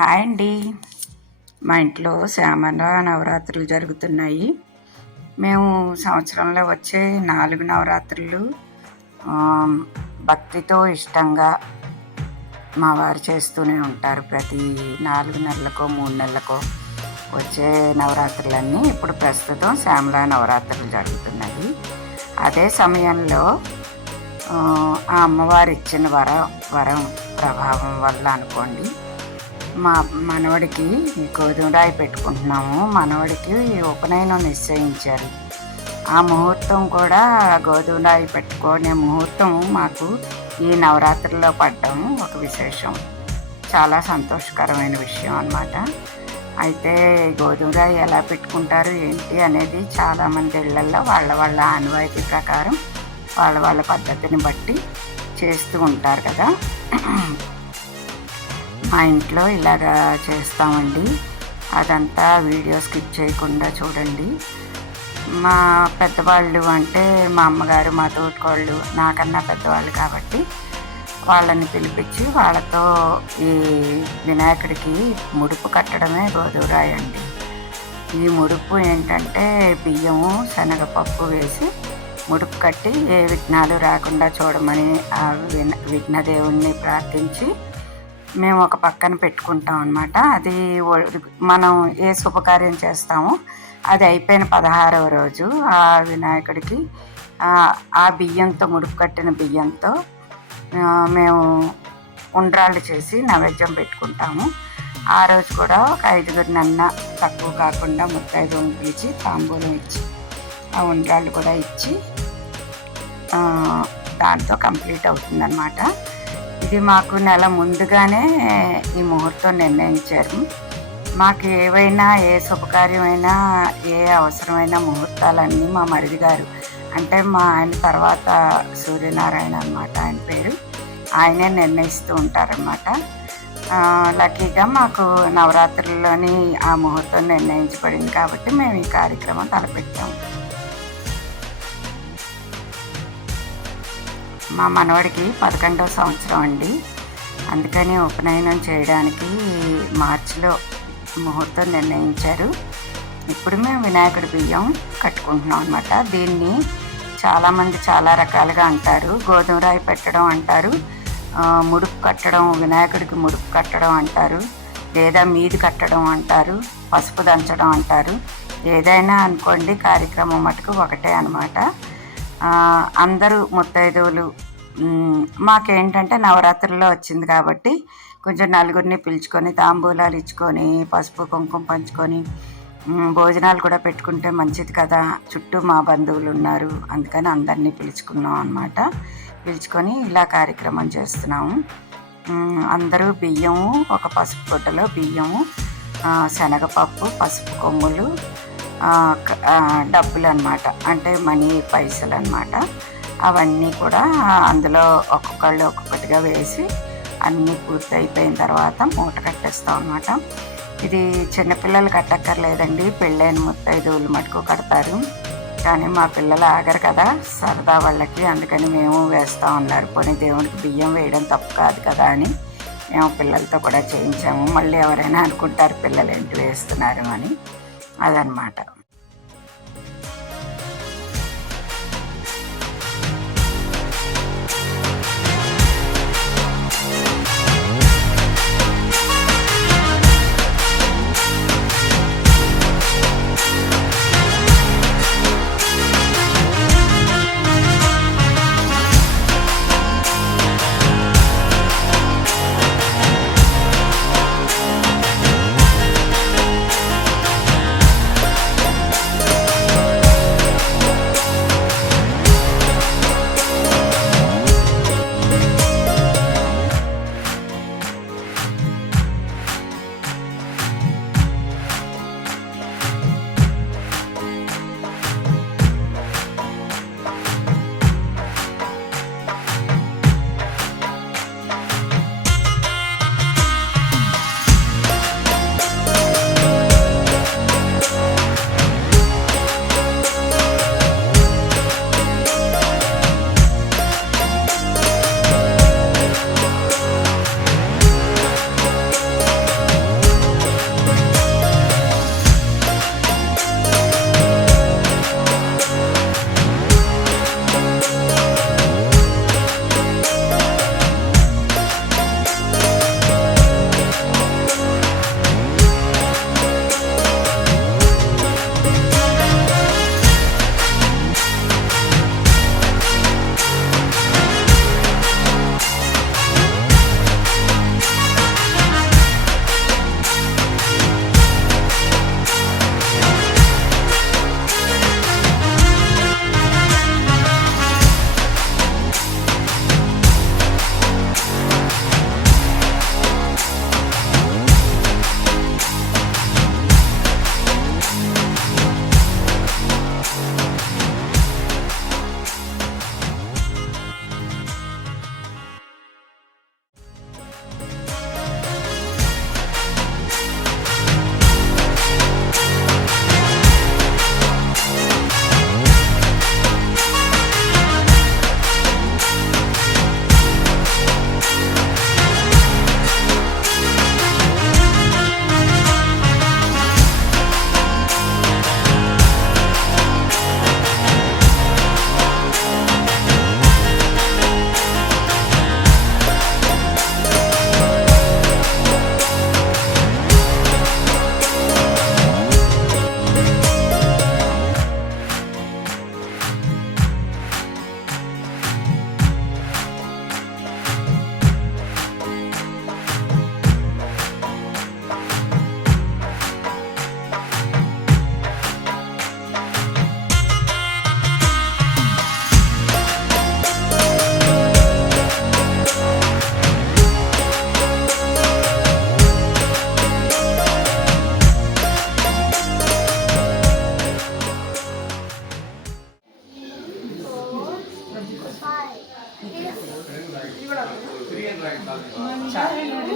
Hi అండి. మా ఇంట్లో శ్యామల నవరాత్రులు జరుగుతున్నాయి. మేము సంవత్సరంలో వచ్చే 4 నవరాత్రులు భక్తితో ఇష్టంగా మా వారు చేస్తూనే ఉంటారు. ప్రతి 4 నెలలకో 3 నెలలకో వచ్చే నవరాత్రులన్నీ ఇప్పుడు ప్రస్తుతం శ్యామల నవరాత్రులు జరుగుతున్నాయి. అదే సమయంలో ఆ అమ్మవారు ఇచ్చిన వరం ప్రభావం వల్ల అనుకోండి, మా మనవడికి గోధుమ రాయి పెట్టుకుంటున్నాము. మనవడికి ఉపనయనం నిశ్చయించారు. ఆ ముహూర్తం కూడా గోధుమ రాయి పెట్టుకునే ముహూర్తం మాకు ఈ నవరాత్రుల్లో పడ్డం ఒక విశేషం. చాలా సంతోషకరమైన విషయం అన్నమాట. అయితే గోధుమ రాయి ఎలా పెట్టుకుంటారు ఏంటి అనేది చాలామంది ఇళ్లల్లో వాళ్ళ ఆనవాయితీ ప్రకారం వాళ్ళ పద్ధతిని బట్టి చేస్తూ ఉంటారు కదా. మా ఇంట్లో ఇలాగా చేస్తామండి. అదంతా వీడియో స్కిప్ చేయకుండా చూడండి. మా పెద్దవాళ్ళు అంటే మా అమ్మగారు, మా తోటికోళ్ళు నాకన్నా పెద్దవాళ్ళు కాబట్టి వాళ్ళని పిలిపించి వాళ్ళతో ఈ వినాయకుడికి ముడుపు కట్టడమే గోధుమరాయి అండి. ఈ ముడుపు ఏంటంటే బియ్యము శనగపప్పు వేసి ముడుపు కట్టి ఏ విఘ్నాలు రాకుండా చూడమని ఆ విఘ్నదేవుణ్ణి ప్రార్థించి మేము ఒక పక్కన పెట్టుకుంటాం అన్నమాట. అది మనం ఏ శుభకార్యం చేస్తామో అది అయిపోయిన 16వ రోజు ఆ వినాయకుడికి ఆ బియ్యంతో, ముడుపు కట్టిన బియ్యంతో మేము ఉండ్రాళ్ళు చేసి నైవేద్యం పెట్టుకుంటాము. ఆ రోజు కూడా ఒక 5గురినన్నా తక్కువ కాకుండా ముత్తైదువులను పిలిచి తాంబూలం ఇచ్చి ఆ ఉండ్రాళ్ళు కూడా ఇచ్చి దాంతో కంప్లీట్ అవుతుందన్నమాట. ఇది మాకు నెల ముందుగానే ఈ ముహూర్తం నిర్ణయించారు. మాకు ఏవైనా ఏ శుభకార్యమైనా ఏ అవసరమైన ముహూర్తాలన్నీ మా మరిది గారు, అంటే మా ఆయన తర్వాత సూర్యనారాయణ అన్నమాట ఆయన పేరు, ఆయనే నిర్ణయిస్తూ ఉంటారన్నమాట. లక్కీగా మాకు నవరాత్రుల్లోని ఆ ముహూర్తం నిర్ణయించబడింది కాబట్టి మేము ఈ కార్యక్రమం తలపెట్టాము. మా మనవడికి 11వ సంవత్సరం అండి. అందుకని ఉపనయనం చేయడానికి మార్చిలో ముహూర్తం నిర్ణయించారు. ఇప్పుడు మేము వినాయకుడి బియ్యం కట్టుకుంటున్నాం అన్నమాట. దీన్ని చాలామంది చాలా రకాలుగా అంటారు. గోధుమ రాయి పెట్టడం అంటారు, ముడుపు కట్టడం, వినాయకుడికి ముడుపు కట్టడం అంటారు, లేదా మీది కట్టడం అంటారు, పసుపు దంచడం అంటారు. ఏదైనా అనుకోండి, కార్యక్రమం మటుకు ఒకటే అన్నమాట. అందరూ ముత్తైదువులు మాకేంటంటే నవరాత్రుల్లో వచ్చింది కాబట్టి కొంచెం నలుగురిని పిలుచుకొని తాంబూలాలు ఇచ్చుకొని పసుపు కుంకుమ పంచుకొని భోజనాలు కూడా పెట్టుకుంటే మంచిది కదా. చుట్టూ మా బంధువులు ఉన్నారు, అందుకని అందరినీ పిలుచుకున్నాం అన్నమాట. పిలుచుకొని ఇలా కార్యక్రమం చేస్తున్నాము. అందరూ బియ్యము, ఒక పసుపు గుడ్డలో బియ్యము, శనగపప్పు, పసుపు కొమ్ములు, డబ్బులు అన్నమాట, అంటే మనీ పైసలు అన్నమాట. అవన్నీ కూడా అందులో ఒక్కొక్కళ్ళు ఒక్కొక్కటిగా వేసి అన్నీ పూర్తి అయిపోయిన తర్వాత మూట కట్టేస్తాం అన్నమాట. ఇది చిన్నపిల్లలు కట్టక్కర్లేదండి, పెళ్ళైన ముత్తైదువులు మటుకు కడతారు. కానీ మా పిల్లలు ఆగరు కదా, సరదా వాళ్ళకి, అందుకని మేము వేస్తూ ఉన్నారు. పోనీ దేవుడికి బియ్యం వేయడం తప్పు కాదు కదా అని మేము పిల్లలతో కూడా చేయించాము. మళ్ళీ ఎవరైనా అనుకుంటారు పిల్లలు ఏంటి వేస్తున్నారు అని, అదనమాట.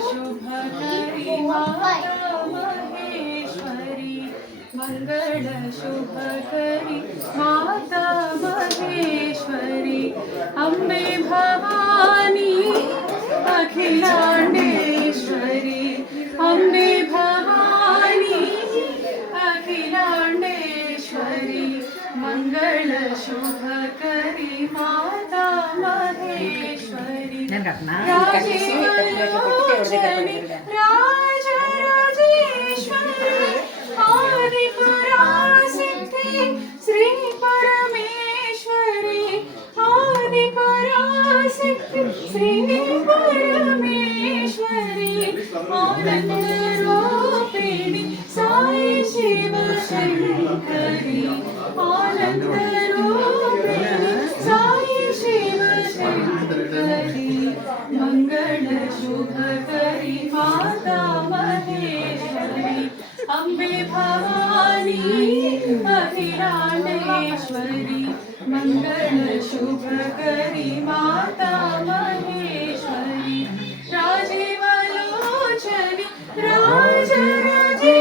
शुभकरी माता महेश्वरी मंगल शुभकरी माता महेश्वरी अम्बे भवानी अखिलांडेश्वरी अम्बे भवानी अखिलांडेश्वरी मंगल शुभकरी माता महेश्वरी राजीवलोचनी राजराजेश्वरी आदिपराशक्ति श्री परमेश्वरी आदिपराशक्ति श्री परमेश्वरी आनंदरूपिणी साई शिव शंकरी आनंदरूपिणी साई शिव शंकरी मंगल शुभकरी माता महेश्वरी अम्बे भवानी अखिलांडेश्वरी मंगल शुभकरी माता महेश्वरी राजीवलोचनी राजराजेश्वरी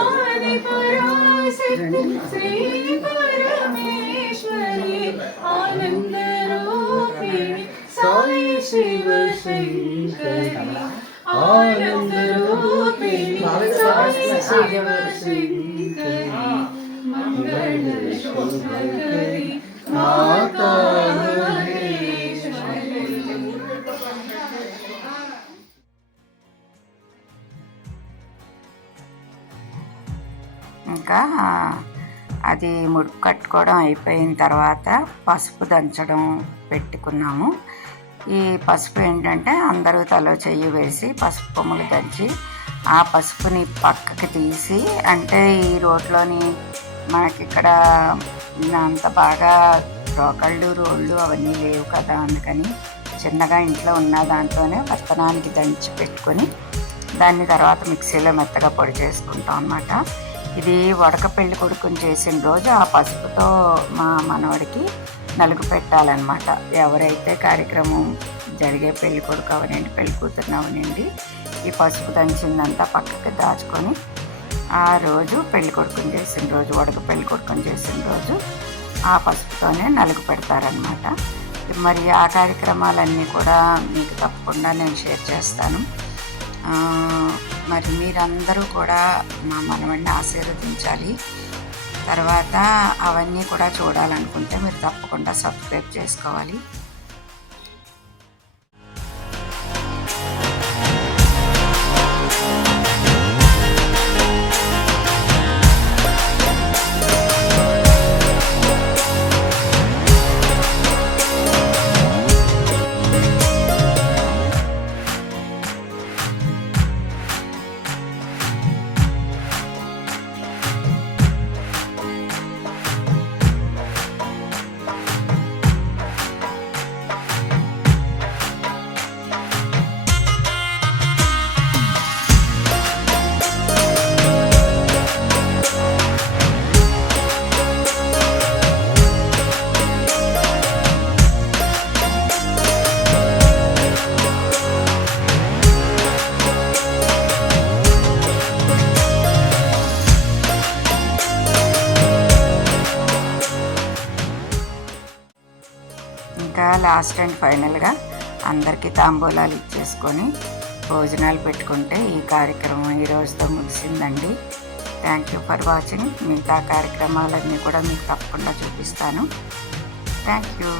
आदिपराशक्ति श्री परमेश्वरी आनंदरूपिणी साई शिव शंकरी आनंदरूपिणी साई शिव शंकरी मंगल शुभकरी माता महेश्वरी। ఇంకా అది ముడుపు కట్టుకోవడం అయిపోయిన తర్వాత పసుపు దంచడం పెట్టుకున్నాము. ఈ పసుపు ఏంటంటే అందరూ తలో చెయ్యి వేసి పసుపు కొమ్ములు దంచి ఆ పసుపుని పక్కకి తీసి, అంటే ఈ రోడ్లోని మనకి ఇక్కడ అంత బాగా రోకళ్ళు రోళ్ళు అవన్నీ లేవు కదా, అందుకని చిన్నగా ఇంట్లో ఉన్న దాంట్లోనే వర్తనానికి దంచి పెట్టుకొని దాన్ని తర్వాత మిక్సీలో మెత్తగా పొడి చేసుకుంటాం అన్నమాట. ఇది వడక పెళ్లి కొడుకుని చేసిన రోజు ఆ పసుపుతో మా మనవడికి నలుగు పెట్టాలన్నమాట. ఎవరైతే కార్యక్రమం జరిగే పెళ్లి కొడుకు అవనండి పెళ్లి కూతురు అవనండి ఈ పసుపు దంచిందంతా పక్కకి దాచుకొని ఆ రోజు పెళ్లి కొడుకుని చేసిన రోజు వడక పెళ్లి కొడుకుని చేసిన రోజు ఆ పసుపుతోనే నలుగు పెడతారనమాట. మరి ఆ కార్యక్రమాలన్నీ కూడా మీకు తప్పకుండా నేను షేర్ చేస్తాను. మరి మీరందరూ కూడా మా మనవడిని ఆశీర్వదించాలి. తర్వాత అవన్నీ కూడా చూడాలనుకుంటే మీరు తప్పకుండా సబ్స్క్రైబ్ చేసుకోవాలి. ఇంకా లాస్ట్ అండ్ ఫైనల్గా అందరికీ తాంబూలాలు ఇచ్చేసుకొని భోజనాలు పెట్టుకుంటే ఈ కార్యక్రమం ఈ రోజుతో ముగిసిందండి. Thank you for watching. మిగతా కార్యక్రమాలన్నీ కూడా మీకు తప్పకుండా చూపిస్తాను. Thank you.